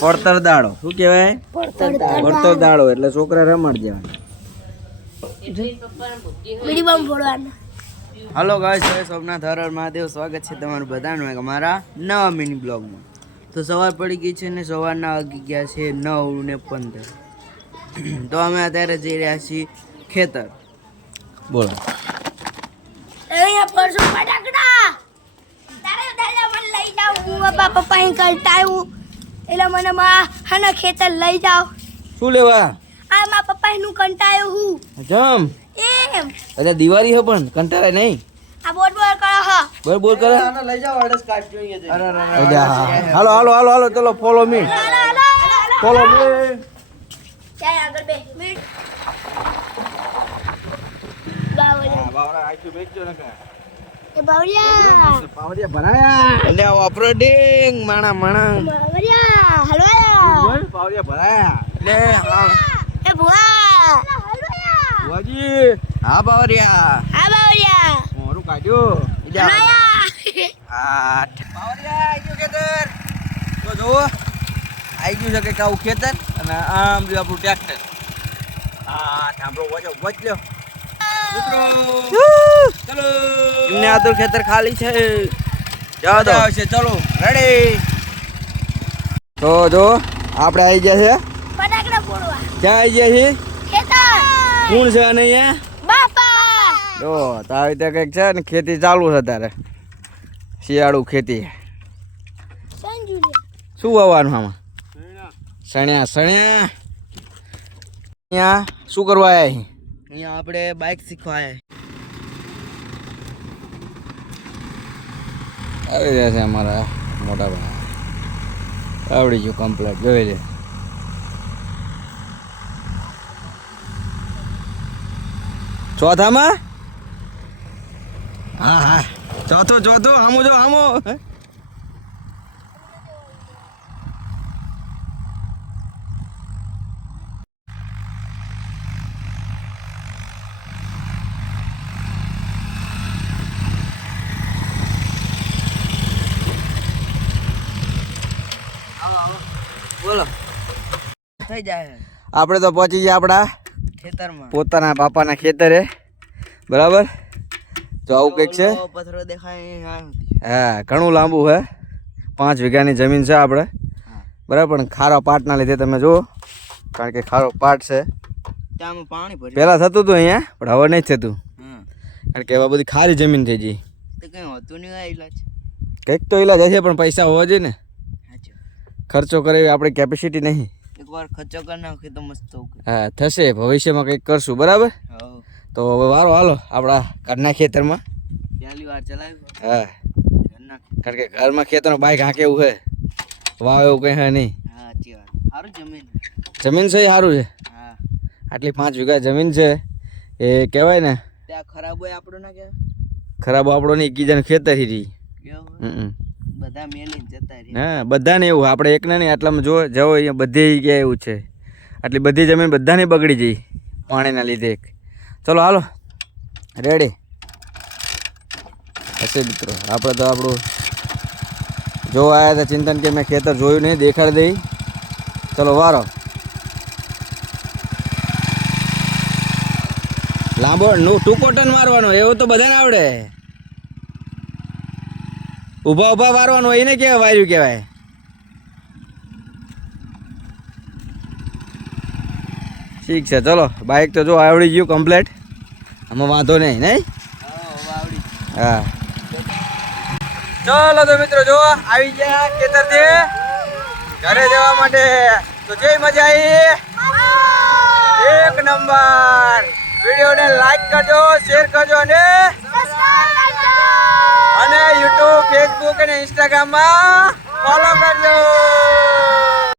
પડતર દાડો. શું કહેવાય? પડતર દાડો. એટલે છોકરા રમાડ જવાના હલો ગાઈસ જય સોમનાથ હર મહાદેવ સ્વાગત છે તમારું બધાનું અમારા નવા મિની બ્લોગમાં તો સવાર પડી ગઈ છે ને સવારના વાગી ગયા છે નવ ને પંદર. તો અમે અત્યારે જઈ રહ્યા છીએ ખેતર. બોલો. અહીંયા પરસો ફટાકડા તારે દાદા મને લઈ જાવ હું બાપા પપ્પા અહીં કરતા આવ્યું એટલે મને માં હાના ખેતર લઈ જાવ શું લેવા? આ મા પપ્પા એનું કંટાળ્યો હું. જમ. એમ. અરે દિવાળી હે પણ કંટાળે નહીં? આ બોર બોર કરો હા. બોર બોલ કરે. લઈ જાઓ અડસ કાઢ જોઈએ છે. અરે હા. હાલો હાલો હાલો હાલો ચલો ફોલો મી હાલો, હાલો, હાલો, ફોલો. મી ક્યાંય આગળ બે? મિનિટ. બાવળિયા. એ બાવળિયા એટલે ને માણા માણા બાવળિયા. હલવાયા એટલે હા એ માણા માણા. બુઆજી હા બાવરિયા. હા મોરું કાઢ્યું. હલવાયા આ બાવરિયા આવી ગયું ખેતર. તો જોવો આવી ગયું છે કંઈક આવું ખેતર અને આમ જો આપણું ટ્રેક્ટર. આ થાંભલો વજો વચ લ્યો. ચલો. એમને આ તો ખેતર ખાલી છે. જાઓ આવશે ચલો રેડી તો જો આપણે આવી ગયા છે? ફટાકડા ફોડવા. ક્યાં આવી ગયા છીએ? ખેતર. કોણ છે અને અહીંયા? બાપા. જો તો આવી રીતે કંઈક છે ને ખેતી ચાલુ છે તારે શિયાળુ ખેતી. શું વાવવાનું આમાં? સણ્યા સણ્યા અહીંયા શું કરવા આવ્યા અહીં અહીંયા આપણે બાઇક શીખવા આવ્યા આવી રહ્યા છે અમારા મોટા ભાઈ. આવડી ગયું કમ્પ્લેટ જોઈ લે. ચોથામાં? હા હા. ચોથો ચોથો હામો જો હામો બોલો થઈ જાય. આપણે તો પહોંચી ગયા આપણા ખેતરમાં. પોતાના બાપાના ખેતરે. બરાબર? તો આવું કંઈક છે? પથરો દેખાય હા ઘણું લાંબુ હે. પાંચ વીઘાની જમીન છે આપણે. બરાબર? પણ ખારો પાટના લીધે તમે જુઓ કારણ કે ખારો પાટ છે. પહેલાં થતું હતું અહીંયા પણ હવે નહીં થતું. કારણ કે હવે બધી ખારી જમીન થઈ ગઈ. તો કઈ હોતું નહીં ઈલાજ. કંઈક તો ઈલાજ હશે પણ પૈસા હોવા જોઈએ ને. ખર્ચો કરે એવી આપણી કેપેસિટી નહીં. એકવાર ખર્ચો કરી નાખી તો મસ્ત હા થશે. ભવિષ્યમાં કંઈક કરશું બરાબર? તો હવે વારો હાલો આપણા ઘરના ખેતરમાં. પહેલી વાર ચલાવ્યું હા. ઘરના કારણ કે ઘરમાં ખેતરનો બાઇક હાંકે એવું છે. વાવ એવું કંઈ હે નહીં. હા સાચી વાત. સારું જમીન જમીન છે સારું છે. હા. આટલી પાંચ વીઘા જમીન છે. એ કહેવાય ને ત્યાં ખરાબ હોય આપણો ના કહેવાય? ખરાબ આપણો નહીં એકીજાનું ખેતર રહી હમ. બધા મેલી જતા હા, બધાને એવું. આપણે એકને નહીં, આટલામાં જો, જવો અહીંયા, બધી જગ્યાએ એવું છે. આટલી બધી જમીન બધાને બગડી જઈ પાણીના લીધે ચલો, હાલો. રેડી હશે મિત્રો. આપણે તો આપણું જોવા આવ્યા હતા ચિંતન કે મેં ખેતર જોયું નહીં, દેખાડી દઈ. ચલો, વારો. લાંબો ટૂંકો ટન મારવાનો, એવું તો બધાને આવડે. ઊભા ઊભા વારવાનું હોય એને કેવાય વાર્યું કહેવાય. ઠીક છે ચલો બાઇક તો જો આવડી ગયું કમ્પ્લેટ આમાં વાંધો નહીં નહીં? હા. ચલો તો મિત્રો જો આવી ગયા ખેતરથી. ઘરે જવા માટે. તો જે મજા આવી એક નંબર. વિડીયોને લાઈક કરજો શેર કરજો અને ઇન્સ્ટાગ્રામમાં ફોલો કરજો.